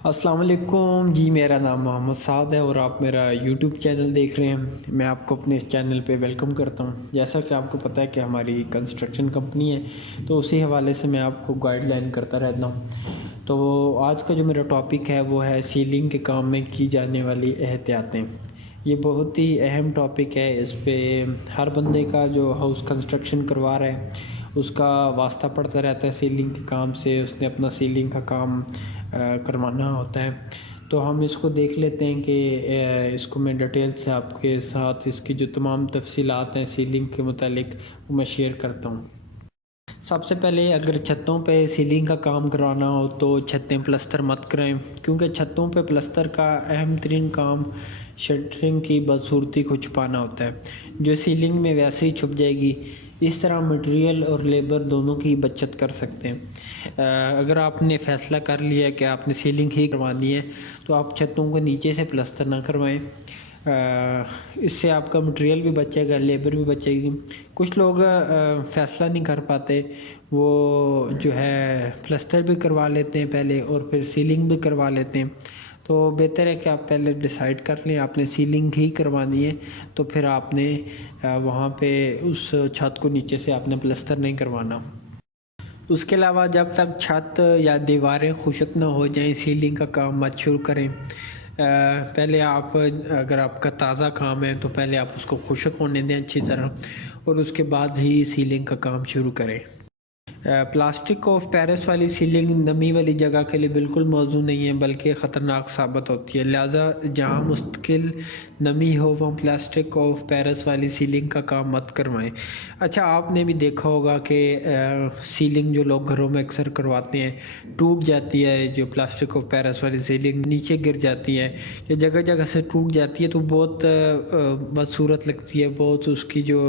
السلام علیکم جی، میرا نام محمد سعد ہے اور آپ میرا یوٹیوب چینل دیکھ رہے ہیں۔ میں آپ کو اپنے اس چینل پہ ویلکم کرتا ہوں۔ جیسا کہ آپ کو پتہ ہے کہ ہماری کنسٹرکشن کمپنی ہے، تو اسی حوالے سے میں آپ کو گائیڈ لائن کرتا رہتا ہوں۔ تو آج کا جو میرا ٹاپک ہے وہ ہے سیلنگ کے کام میں کی جانے والی احتیاطیں۔ یہ بہت ہی اہم ٹاپک ہے، اس پہ ہر بندے کا جو ہاؤس کنسٹرکشن کروا رہا ہے اس کا واسطہ پڑتا رہتا ہے سیلنگ کے کام سے۔ اس نے اپنا سیلنگ کا کام کروانا ہوتا ہے، تو ہم اس کو دیکھ لیتے ہیں کہ اس کو میں ڈیٹیل سے آپ کے ساتھ اس کی جو تمام تفصیلات ہیں سیلنگ کے متعلق وہ میں شیئر کرتا ہوں۔ سب سے پہلے اگر چھتوں پہ سیلنگ کا کام کروانا ہو تو چھتیں پلستر مت کریں، کیونکہ چھتوں پہ پلستر کا اہم ترین کام شٹرنگ کی بدصورتی کو چھپانا ہوتا ہے، جو سیلنگ میں ویسے ہی چھپ جائے گی۔ اس طرح مٹیریل اور لیبر دونوں کی بچت کر سکتے ہیں۔ اگر آپ نے فیصلہ کر لیا ہے کہ آپ نے سیلنگ ہی کروانی ہے تو آپ چھتوں کو نیچے سے پلستر نہ کروائیں۔ اس سے آپ کا مٹیریل بھی بچے گا، لیبر بھی بچے گی۔ کچھ لوگ فیصلہ نہیں کر پاتے، وہ جو ہے پلستر بھی کروا لیتے ہیں پہلے اور پھر سیلنگ بھی کروا لیتے ہیں۔ تو بہتر ہے کہ آپ پہلے ڈیسائیڈ کر لیں آپ نے سیلنگ ہی کروانی ہے، تو پھر آپ نے وہاں پہ اس چھت کو نیچے سے آپ نے پلستر نہیں کروانا۔ اس کے علاوہ جب تک چھت یا دیواریں خشک نہ ہو جائیں سیلنگ کا کام مت شروع کریں۔ پہلے اگر آپ کا تازہ کام ہے تو پہلے آپ اس کو خشک ہونے دیں اچھی طرح، اور اس کے بعد ہی سیلنگ کا کام شروع کریں۔ پلاسٹک آف پیرس والی سیلنگ نمی والی جگہ کے لیے بالکل موزوں نہیں ہے، بلکہ خطرناک ثابت ہوتی ہے، لہٰذا جہاں مستقل نمی ہو وہاں پلاسٹک آف پیرس والی سیلنگ کا کام مت کروائیں۔ اچھا، آپ نے بھی دیکھا ہوگا کہ سیلنگ جو لوگ گھروں میں اکثر کرواتے ہیں ٹوٹ جاتی ہے، جو پلاسٹک آف پیرس والی سیلنگ نیچے گر جاتی ہے یا جگہ جگہ سے ٹوٹ جاتی ہے، تو بہت بدصورت لگتی ہے، بہت اس کی جو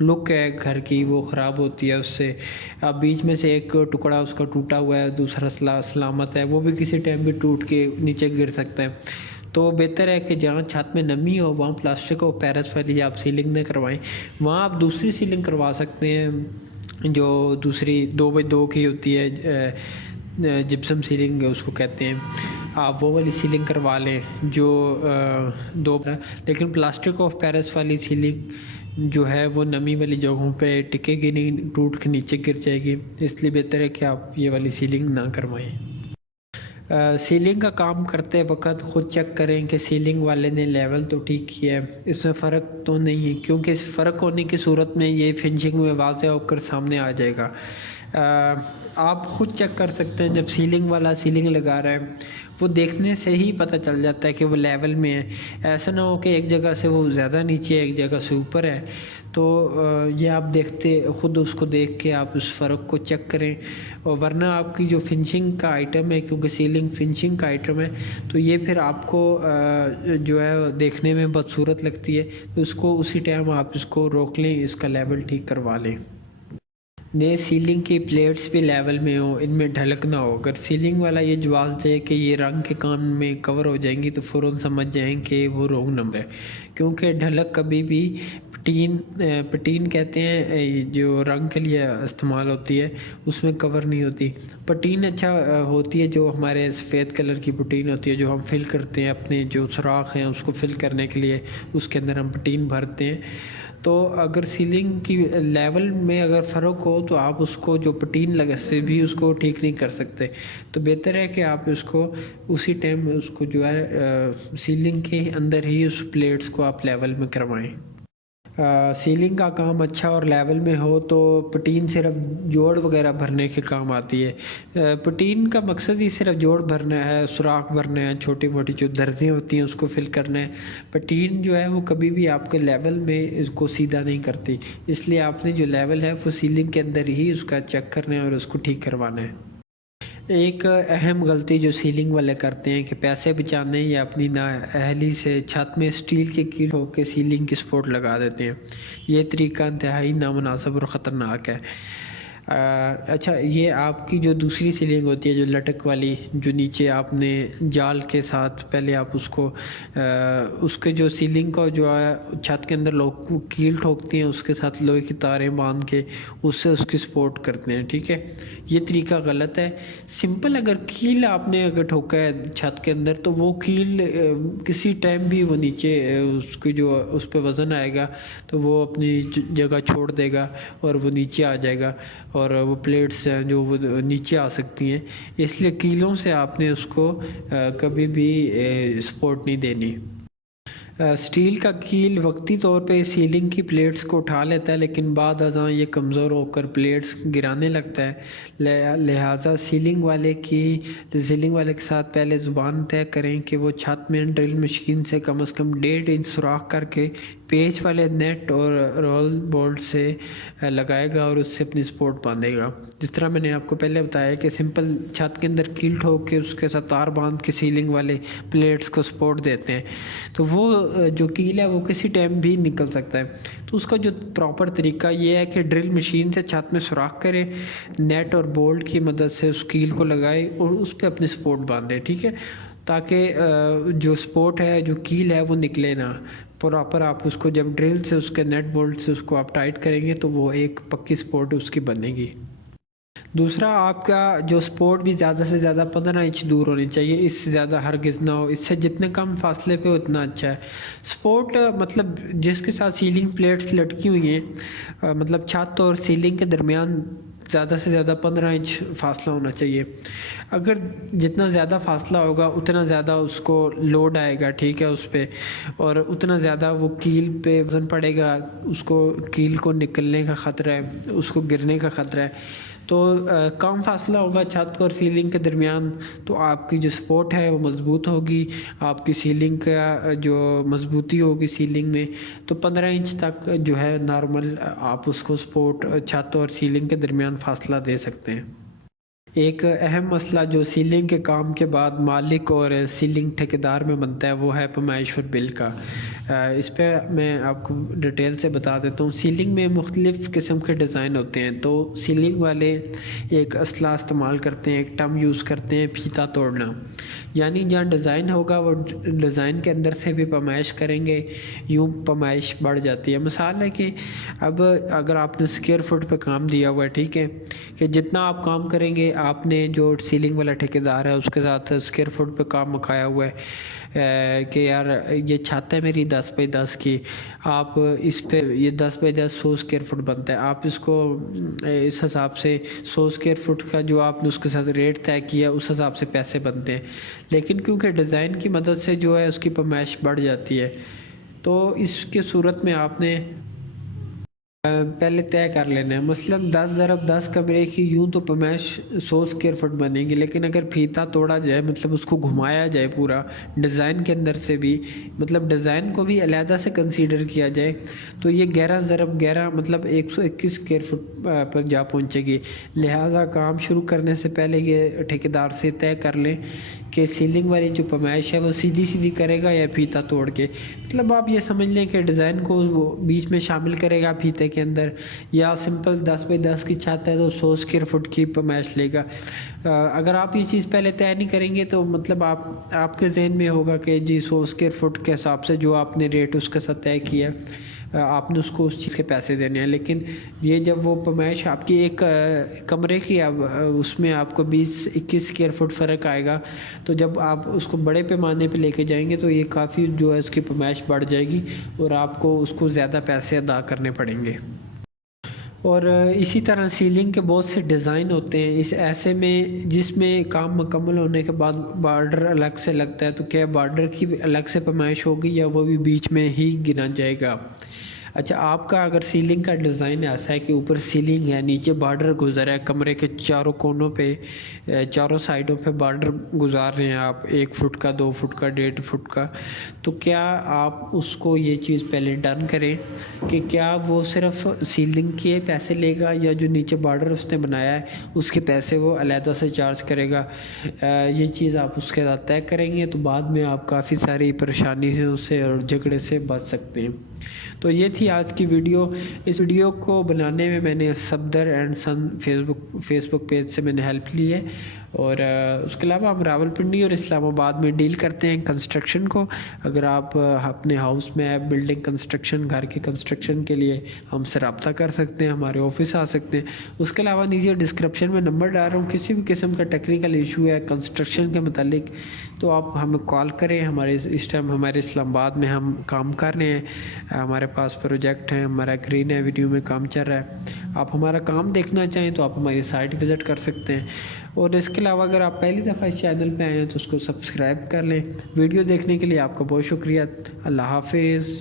لک ہے گھر کی وہ خراب ہوتی ہے اس سے۔ اب بیچ میں سے ایک ٹکڑا اس کا ٹوٹا ہوا ہے، دوسرا سلامت ہے، وہ بھی کسی ٹائم بھی ٹوٹ کے نیچے گر سکتا ہے۔ تو بہتر ہے کہ جہاں چھت میں نمی ہو وہاں پلاسٹک اور پیرس والی آپ سیلنگ نہ کروائیں، وہاں آپ دوسری سیلنگ کروا سکتے ہیں جو دوسری 2x2 کی ہوتی ہے، جپسم سیلنگ اس کو کہتے ہیں۔ آپ وہ والی سیلنگ کروا لیں جو لیکن پلاسٹک آف پیرس والی سیلنگ جو ہے وہ نمی والی جگہوں پہ ٹکے گی نہیں، ٹوٹ کے نیچے گر جائے گی، اس لیے بہتر ہے کہ آپ یہ والی سیلنگ نہ کروائیں۔ سیلنگ کا کام کرتے وقت خود چیک کریں کہ سیلنگ والے نے لیول تو ٹھیک کیا ہے، اس میں فرق تو نہیں ہے، کیونکہ اس فرق ہونے کی صورت میں یہ فنشنگ میں واضح ہو کر سامنے آ جائے گا۔ آپ خود چیک کر سکتے ہیں، جب سیلنگ والا سیلنگ لگا رہا ہے وہ دیکھنے سے ہی پتہ چل جاتا ہے کہ وہ لیول میں ہے۔ ایسا نہ ہو کہ ایک جگہ سے وہ زیادہ نیچے ہے ایک جگہ سے اوپر ہے، تو یہ آپ خود اس کو دیکھ کے آپ اس فرق کو چیک کریں، اور ورنہ آپ کی جو فنشنگ کا آئٹم ہے، کیونکہ سیلنگ فنشنگ کا آئٹم ہے، تو یہ پھر آپ کو جو ہے دیکھنے میں بدصورت لگتی ہے، تو اس کو اسی ٹائم آپ اس کو روک لیں، اس کا لیول ٹھیک کروا لیں۔ نئے سیلنگ کی پلیٹس بھی لیول میں ہوں، ان میں ڈھلک نہ ہو۔ اگر سیلنگ والا یہ جواز دے کہ یہ رنگ کے کام میں کور ہو جائیں گی تو فوراً سمجھ جائیں کہ وہ رونگ نمبر ہے، کیونکہ ڈھلک کبھی بھی پٹین کہتے ہیں جو رنگ کے لیے استعمال ہوتی ہے، اس میں کور نہیں ہوتی۔ پٹین اچھا ہوتی ہے جو ہمارے سفید کلر کی پٹین ہوتی ہے، جو ہم فل کرتے ہیں اپنے جو سوراخ ہیں اس کو فل کرنے کے لیے، اس کے اندر ہم پٹین بھرتے ہیں۔ تو اگر سیلنگ کی لیول میں اگر فرق ہو تو آپ اس کو جو پٹین لگا سے بھی اس کو ٹھیک نہیں کر سکتے، تو بہتر ہے کہ آپ اس کو اسی ٹائم اس کو جو ہے سیلنگ کے اندر ہی اس پلیٹس کو آپ لیول میں کروائیں۔ سیلنگ کا کام اچھا اور لیول میں ہو تو پٹین صرف جوڑ وغیرہ بھرنے کے کام آتی ہے۔ پٹین کا مقصد ہی صرف جوڑ بھرنا ہے، سوراخ بھرنا ہے، چھوٹی موٹی جو درزیں ہوتی ہیں اس کو فل کرنا ہے۔ پٹین جو ہے وہ کبھی بھی آپ کے لیول میں اس کو سیدھا نہیں کرتی، اس لیے آپ نے جو لیول ہے وہ سیلنگ کے اندر ہی اس کا چیک کرنا ہے اور اس کو ٹھیک کروانا ہے۔ ایک اہم غلطی جو سیلنگ والے کرتے ہیں کہ پیسے بچانے یا اپنی نااہلی سے چھت میں سٹیل کے کیل ہو کے سیلنگ کی سپورٹ لگا دیتے ہیں۔ یہ طریقہ انتہائی نامناسب اور خطرناک ہے۔ اچھا، یہ آپ کی جو دوسری سیلنگ ہوتی ہے جو لٹک والی، جو نیچے آپ نے جال کے ساتھ پہلے آپ اس کے جو سیلنگ کا جو ہے چھت کے اندر لوگ کیل ٹھوکتے ہیں، اس کے ساتھ لوہے کی تاریں باندھ کے اس سے اس کی سپورٹ کرتے ہیں، ٹھیک ہے؟ یہ طریقہ غلط ہے۔ سمپل اگر کیل آپ نے اگر ٹھوکا ہے چھت کے اندر، تو وہ کیل کسی ٹائم بھی وہ نیچے اس کی جو اس پہ وزن آئے گا تو وہ اپنی جگہ چھوڑ دے گا اور وہ نیچے آ جائے گا، اور وہ پلیٹس ہیں جو وہ نیچے آ سکتی ہیں۔ اس لیے کیلوں سے آپ نے اس کو کبھی بھی سپورٹ نہیں دینی۔ سٹیل کا کیل وقتی طور پہ سیلنگ کی پلیٹس کو اٹھا لیتا ہے، لیکن بعد ازاں یہ کمزور ہو کر پلیٹس گرانے لگتا ہے۔ لہٰذا سیلنگ والے کے ساتھ پہلے زبان طے کریں کہ وہ چھت میں ڈرل مشین سے کم از کم 1.5 انچ سوراخ کر کے پیچ والے نیٹ اور رول بولٹ سے لگائے گا اور اس سے اپنی سپورٹ باندھے گا۔ جس طرح میں نے آپ کو پہلے بتایا کہ سمپل چھت کے اندر کیل ٹھوک کے اس کے ساتھ تار باندھ کے سیلنگ والے پلیٹس کو سپورٹ دیتے ہیں، تو وہ جو کیل ہے وہ کسی ٹائم بھی نکل سکتا ہے۔ تو اس کا جو پراپر طریقہ یہ ہے کہ ڈرل مشین سے چھت میں سوراخ کرے، نیٹ اور بولٹ کی مدد سے اس کیل کو لگائے اور اس پہ اپنی سپورٹ باندھے، ٹھیک ہے؟ تاکہ جو سپورٹ ہے، جو کیل ہے، وہ نکلے نہ۔ پراپر آپ اس کو جب ڈرل سے اس کے نیٹ بولٹ سے اس کو آپ ٹائٹ کریں گے تو وہ ایک پکی سپورٹ اس کی بنے گی۔ دوسرا، آپ کا جو سپورٹ بھی زیادہ سے زیادہ 15 انچ دور ہونی چاہیے، اس سے زیادہ ہرگز نہ ہو۔ اس سے جتنے کم فاصلے پہ اتنا اچھا ہے۔ سپورٹ مطلب جس کے ساتھ سیلنگ پلیٹس لٹکی ہوئی ہیں، مطلب چھت اور سیلنگ کے درمیان زیادہ سے زیادہ 15 انچ فاصلہ ہونا چاہیے۔ اگر جتنا زیادہ فاصلہ ہوگا اتنا زیادہ اس کو لوڈ آئے گا، ٹھیک ہے، اس پہ، اور اتنا زیادہ وہ کیل پہ وزن پڑے گا، اس کو کیل کو نکلنے کا خطرہ ہے، اس کو گرنے کا خطرہ ہے۔ تو کم فاصلہ ہوگا چھت اور سیلنگ کے درمیان تو آپ کی جو سپورٹ ہے وہ مضبوط ہوگی، آپ کی سیلنگ کا جو مضبوطی ہوگی سیلنگ میں، تو 15 انچ تک جو ہے نارمل آپ اس کو سپورٹ چھت اور سیلنگ کے درمیان فاصلہ دے سکتے ہیں۔ ایک اہم مسئلہ جو سیلنگ کے کام کے بعد مالک اور سیلنگ ٹھیکیدار میں بنتا ہے وہ ہے پیمائش اور بل کا۔ اس پہ میں آپ کو ڈیٹیل سے بتا دیتا ہوں۔ سیلنگ میں مختلف قسم کے ڈیزائن ہوتے ہیں، تو سیلنگ والے ایک اصطلاح استعمال کرتے ہیں، ایک ٹرم یوز کرتے ہیں، پھیتا توڑنا۔ یعنی جہاں ڈیزائن ہوگا وہ ڈیزائن کے اندر سے بھی پیمائش کریں گے، یوں پیمائش بڑھ جاتی ہے۔ مثال ہے کہ اب اگر آپ نے اسکوائر فٹ پہ کام دیا ہوا ہے، ٹھیک ہے، کہ جتنا آپ کام کریں گے، آپ نے جو سیلنگ والا ٹھیکیدار ہے اس کے ساتھ اسکوائر فٹ پہ کام مکایا ہوا ہے کہ یار یہ چھت ہے میری 10 بائی 10 کی، آپ اس پہ یہ 10 بائی 10 100 اسکوائر فٹ بنتا ہے، آپ اس کو اس حساب سے 100 اسکوائر فٹ کا جو آپ نے اس کے ساتھ ریٹ طے کیا اس حساب سے پیسے بنتے ہیں۔ لیکن کیونکہ ڈیزائن کی مدد سے جو ہے اس کی پیمائش بڑھ جاتی ہے، تو اس کی صورت میں آپ نے پہلے طے کر لینا ہے۔ مثلاً 10x10 کمرے کی یوں تو پیمائش 100 اسکوائر فٹ بنے گی، لیکن اگر پھیتا توڑا جائے، مطلب اس کو گھمایا جائے پورا ڈیزائن کے اندر سے بھی، مطلب ڈیزائن کو بھی علیحدہ سے کنسیڈر کیا جائے، تو یہ 11x11 مطلب 121 اسکوائر فٹ پر جا پہنچے گی۔ لہٰذا کام شروع کرنے سے پہلے یہ ٹھیکیدار سے طے کر لیں کہ سیلنگ والی جو پیمائش ہے وہ سیدھی کرے گا یا پھیتا توڑ کے۔ مطلب آپ یہ سمجھ لیں کہ ڈیزائن کو وہ بیچ میں شامل کرے گا پھیتے کے اندر، یا سمپل 10 بائی 10 کی چھت ہے تو 100 اسکوائر فٹ کی پیمائش لے گا۔ اگر آپ یہ چیز پہلے طے نہیں کریں گے تو مطلب آپ کے ذہن میں ہوگا کہ جی 100 اسکوائر فٹ کے حساب سے جو آپ نے ریٹ اس کے ساتھ طے کیا، آپ نے اس کو اس چیز کے پیسے دینے ہیں۔ لیکن یہ جب وہ پیمائش آپ کی ایک کمرے کی اب اس میں آپ کو 20-21 اسکوائر فٹ فرق آئے گا، تو جب آپ اس کو بڑے پیمانے پہ لے کے جائیں گے تو یہ کافی جو ہے اس کی پیمائش بڑھ جائے گی اور آپ کو اس کو زیادہ پیسے ادا کرنے پڑیں گے۔ اور اسی طرح سیلنگ کے بہت سے ڈیزائن ہوتے ہیں، اس ایسے میں جس میں کام مکمل ہونے کے بعد بارڈر الگ سے لگتا ہے، تو کیا بارڈر کی الگ سے پیمائش ہوگی یا وہ بھی بیچ میں ہی گنا جائے گا؟ اچھا، آپ کا اگر سیلنگ کا ڈیزائن ایسا ہے کہ اوپر سیلنگ ہے، نیچے بارڈر گزرا ہے، کمرے کے چاروں کونوں پہ، چاروں سائڈوں پہ بارڈر گزار رہے ہیں آپ، 1 فٹ کا، 2 فٹ کا، 1.5 فٹ کا، تو کیا آپ اس کو یہ چیز پہلے ڈن کریں کہ کیا وہ صرف سیلنگ کے پیسے لے گا یا جو نیچے بارڈر اس نے بنایا ہے اس کے پیسے وہ علیحدہ سے چارج کرے گا؟ یہ چیز آپ اس کے ساتھ طے کریں گے تو بعد میں آپ کافی ساری پریشانی سے اس سے اور جھگڑے سے بچ سکتے ہیں۔ تو یہ تھی آج کی ویڈیو. اس ویڈیو کو بنانے میں میں نے Safdar and son Facebook page سے میں نے ہیلپ لی ہے. اور اس کے علاوہ ہم راولپنڈی اور اسلام آباد میں ڈیل کرتے ہیں کنسٹرکشن کو. اگر آپ اپنے ہاؤس میں بلڈنگ کنسٹرکشن، گھر کی کنسٹرکشن کے لیے ہم سے رابطہ کر سکتے ہیں، ہمارے آفس آ سکتے ہیں. اس کے علاوہ نیچے ڈسکرپشن میں نمبر ڈال رہا ہوں، کسی بھی قسم کا ٹیکنیکل ایشو ہے کنسٹرکشن کے متعلق تو آپ ہمیں کال کریں. اس ٹائم ہمارے اسلام آباد میں ہم کام کر رہے ہیں، ہمارے پاس پروجیکٹ ہیں، ہمارا گرین ایوینیو میں کام چل رہا ہے. آپ ہمارا کام دیکھنا چاہیں تو آپ ہماری سائٹ وزٹ کر سکتے ہیں. اور اس کے علاوہ اگر آپ پہلی دفعہ اس چینل پہ آئے ہیں تو اس کو سبسکرائب کر لیں. ویڈیو دیکھنے کے لیے آپ کا بہت شکریہ. اللہ حافظ.